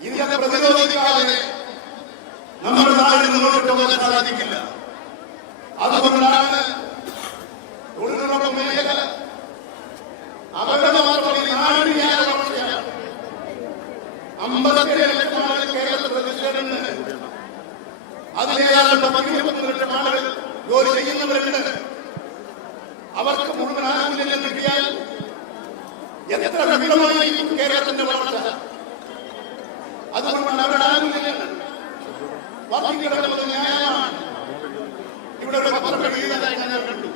ഇതിനെ പ്രതിരോധിക്കാതെ നമ്മുടെ നാടിന് മുന്നോട്ട് പോകാൻ സാധിക്കില്ല. അതുകൊണ്ടാണ് തൊഴിലുറപ്പ് മേഖല അവരുടെ മാത്രം ഈ നാടിനെ അമ്പലത്തിലെ ലക്ഷം ആളുകൾ കേരളത്തിൽ പ്രതിഷേധമുണ്ട്. അതിലേതാണ്ട് പതിമൂന്ന് ലക്ഷം ആളുകൾ അവർക്ക് മുഴുവൻ ആനുകൂല്യം കിട്ടിയാൽ എത്ര വിപുലമായിരിക്കും കേരളത്തിന്റെ വളർച്ച വർദ്ധിക്കണമെന്നത് ന്യായമാണ്. ഇവിടെ ഒരു പത്രം എഴുതിയതായി ഞാൻ കണ്ടു.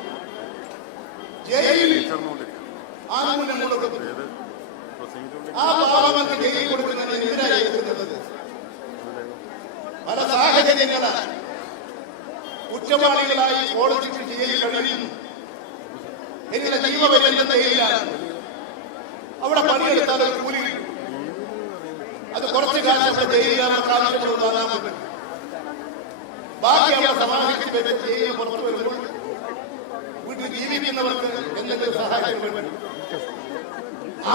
ജയിലിൽ ആനുകൂല്യം കൊടുക്കുന്നു. ആ പാവങ്ങൾക്ക് ജയിൽ കൊടുക്കുന്നതിന് എതിരായി എതിർക്കുന്നത് പല സാഹചര്യങ്ങളാൽ. കുറ്റവാളികളായി ശിക്ഷ ജയിലിൽ കഴിയുന്നു. എങ്ങനെ ജീവപര്യന്തം ജയിലാണ്? അവിടെ പണിയെടുത്താൽ ഒരു കൂലി അത് കുറച്ച് കാലം ജയിലിലാണ് ആവശ്യപ്പെടുന്നു പറ്റും ബാക്കി അവിടെ സമാധിച്ച് ജയിലിൽ പുറത്തു വരുമ്പോൾ വീട്ടിൽ ജീവിക്കുന്നവർക്ക് എന്തെങ്കിലും സഹായം വേണ്ടി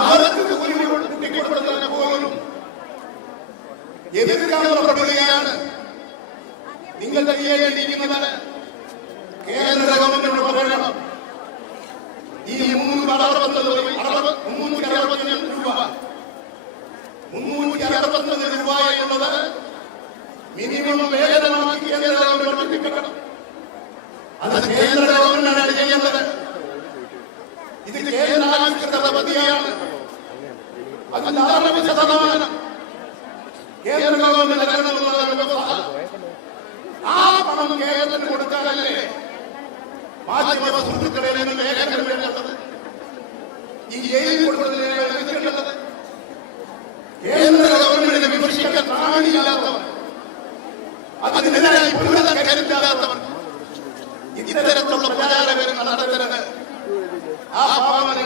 അവർക്ക് കൂട്ടിക്കൊടുക്കുന്നതിന് പോലും എതിർക്കാൻ പുറപ്പെടുകയാണ് നിങ്ങൾ ചെയ്യേണ്ടിയിരിക്കുന്നത് കേന്ദ്ര ഗവൺമെന്റ് പറയണം. ഈ അറുപത് മുന്നൂറ്റി അറുപത്തിരണ്ട് രൂപ. മുന്നൂറ്റി അറുപത്തൊന്ന് രൂപ എന്നുള്ളത് മിനിമം വേതനമാക്കി കേന്ദ്ര ഗവൺമെന്റ് വർദ്ധിപ്പിക്കണം അത് കേന്ദ്ര ഗവൺമെന്റാണ് ചെയ്യേണ്ടത്. ഇത് കേന്ദ്രാവിഷ്കൃത പദ്ധതിയാണ്. അതിന്റെ അറുപത് ശതമാനം കേന്ദ്ര ഗവൺമെന്റ് തരണമെന്നുള്ളതാണ് വ്യവസ്ഥ. ആ പണം കേരളത്തിന് കൊടുക്കാനല്ലേ മാധ്യമ സുഹൃത്തുക്കളെ ലേഖനം വേണ്ടത്? ഈ ജയിൽ കൊടുക്കുന്നതിനെ കേന്ദ്ര ഗവൺമെന്റിനെ വിമർശിക്കാൻ പ്രാണിയില്ലാത്തവർ അതിനെതിരായി ഇത്തരത്തിലുള്ള പ്രചാരകരും നടത്തരുത്. ആ ഭാവന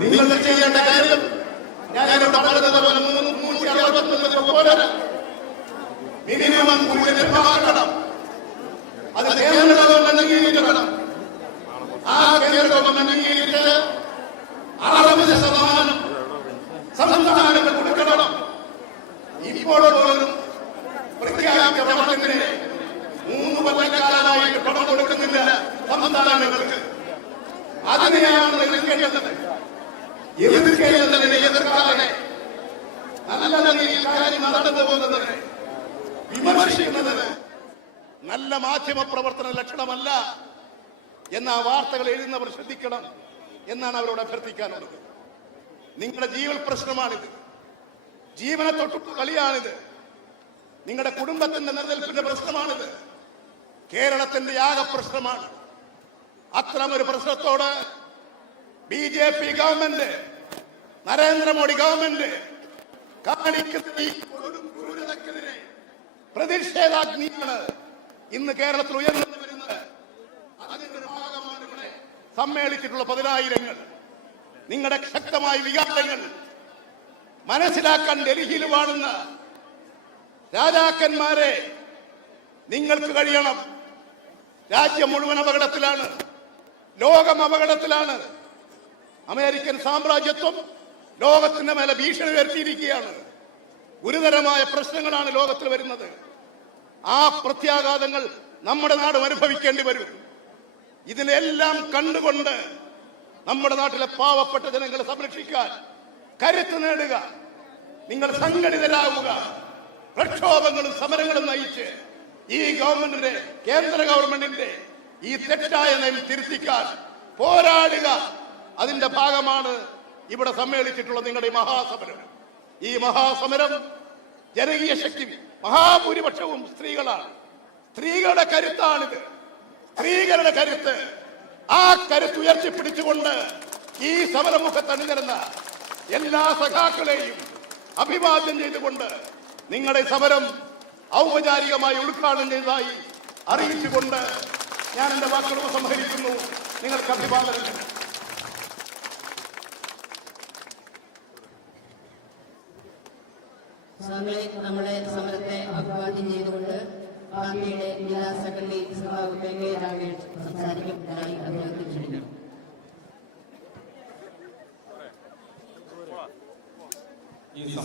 നിങ്ങൾ ചെയ്യേണ്ട കാര്യം ഞാനിവിടെ പറഞ്ഞത് പോലെ മുന്നൂറ്റി അറുപത്തൊമ്പത് പോലെ മിനിമം കൂലി ലഭ്യമാക്കണം അത് കേന്ദ്ര ഗവൺമെന്റ് അംഗീകരിക്കണം. ആ കേന്ദ്ര ഗവൺമെന്റ് അംഗീകരിച്ചത് അറുപത് ശതമാനം സംസ്ഥാനങ്ങൾ കൊടുക്കണം. ഇപ്പോൾ പോലും പ്രഖ്യാപിച്ച പണത്തിന് മൂന്ന് കൊല്ലക്കാലമായി പണം കൊടുക്കുന്നില്ല സംസ്ഥാനങ്ങൾക്ക്. അതിനെയാണ് എതിർക്കേണ്ടത് എതിർക്കേണ്ടതിനെ എതിർക്കാതെ നല്ല നിലയിൽ കാര്യം നടന്നു പോകുന്നതിനെ വിമർശിക്കുന്നതിന് നല്ല മാധ്യമ പ്രവർത്തന ലക്ഷണമല്ല എന്ന വാർത്തകൾ എഴുതുന്നവർ ശ്രദ്ധിക്കണം എന്നാണ് അവരോട് അഭ്യർത്ഥിക്കാനുള്ളത്. നിങ്ങളുടെ ജീവൽ പ്രശ്നമാണിത്. ജീവനെ തൊട്ടു കളിയാണിത്. നിങ്ങളുടെ കുടുംബത്തിന്റെ നിലനിൽപ്പിന്റെ പ്രശ്നമാണിത്. കേരളത്തിന്റെ യാഗ പ്രശ്നമാണ്. അത്തരം ഒരു പ്രശ്നത്തോട് B J P government Narendra Modi government കാണിക്കുന്ന ഈ ക്രൂരതക്കെതിരെ പ്രതിഷേധാഗ്നിയാണ് ഇന്ന് കേരളത്തിൽ ഉയർന്നു വരുന്നത്. അതിന്റെ ഭാഗമാണ് ഇവിടെ സമ്മേളിച്ചിട്ടുള്ള പതിനായിരങ്ങൾ. നിങ്ങളുടെ ശക്തമായ വികാരങ്ങൾ മനസ്സിലാക്കാൻ ഡൽഹിയിൽ വാഴുന്ന രാജാക്കന്മാരെ നിങ്ങൾക്ക് കഴിയണം. രാജ്യം മുഴുവൻ അപകടത്തിലാണ്. ലോകം അപകടത്തിലാണ്. അമേരിക്കൻ സാമ്രാജ്യത്വം ലോകത്തിന്റെ മേലെ ഭീഷണി ഉയർത്തിയിരിക്കുകയാണ്. ഗുരുതരമായ പ്രശ്നങ്ങളാണ് ലോകത്തിൽ വരുന്നത്. ആ പ്രത്യാഘാതങ്ങൾ നമ്മുടെ നാടും അനുഭവിക്കേണ്ടി വരും. ഇതിനെല്ലാം കണ്ടുകൊണ്ട് നമ്മുടെ നാട്ടിലെ പാവപ്പെട്ട ജനങ്ങളെ സംരക്ഷിക്കാൻ കരുത്ത് നേടുക നിങ്ങൾ സംഘടിതരാകുക പ്രക്ഷോഭങ്ങളും സമരങ്ങളും നയിച്ച് ഈ ഗവൺമെന്റിന്റെ കേന്ദ്ര ഗവൺമെന്റിന്റെ ഈ തെറ്റായ നയം തിരുത്തിക്കാൻ പോരാടുക. അതിന്റെ ഭാഗമാണ് ഇവിടെ സമ്മേളിച്ചിട്ടുള്ള നിങ്ങളുടെ മഹാസമരം. ഈ മഹാസമരം ജനകീയ ശക്തി മഹാഭൂരിപക്ഷവും സ്ത്രീകളാണ്. സ്ത്രീകളുടെ കരുത്താണിത്. സ്ത്രീകളുടെ കരുത്ത്. ആ കരുത്ത് ഉയർത്തിപ്പിടിച്ചുകൊണ്ട് ഈ സമരമുഖത്ത് അണിനിരുന്ന എല്ലാ സഖാക്കളെയും അഭിവാദ്യം ചെയ്തുകൊണ്ട് നിങ്ങളുടെ സമരം ഔപചാരികമായി ഉദ്ഘാടനം ചെയ്തതായി അറിയിച്ചുകൊണ്ട് ഞാൻ എന്റെ വാക്കുകൾ സംഹരിക്കുന്നു നിങ്ങൾക്ക് അഭിവാദനം സ്വാമികളെ നമ്മുടെ സമരത്തെ അഭിവാദ്യം ചെയ്തുകൊണ്ട് പാർട്ടിയുടെ ജില്ലാ സെക്രട്ടറി സഖാവ് വെങ്കയ്യ രാഘേഷ് സംസാരിക്കും. അദ്ദേഹത്തിന് ക്ഷണിക്കണം ഈ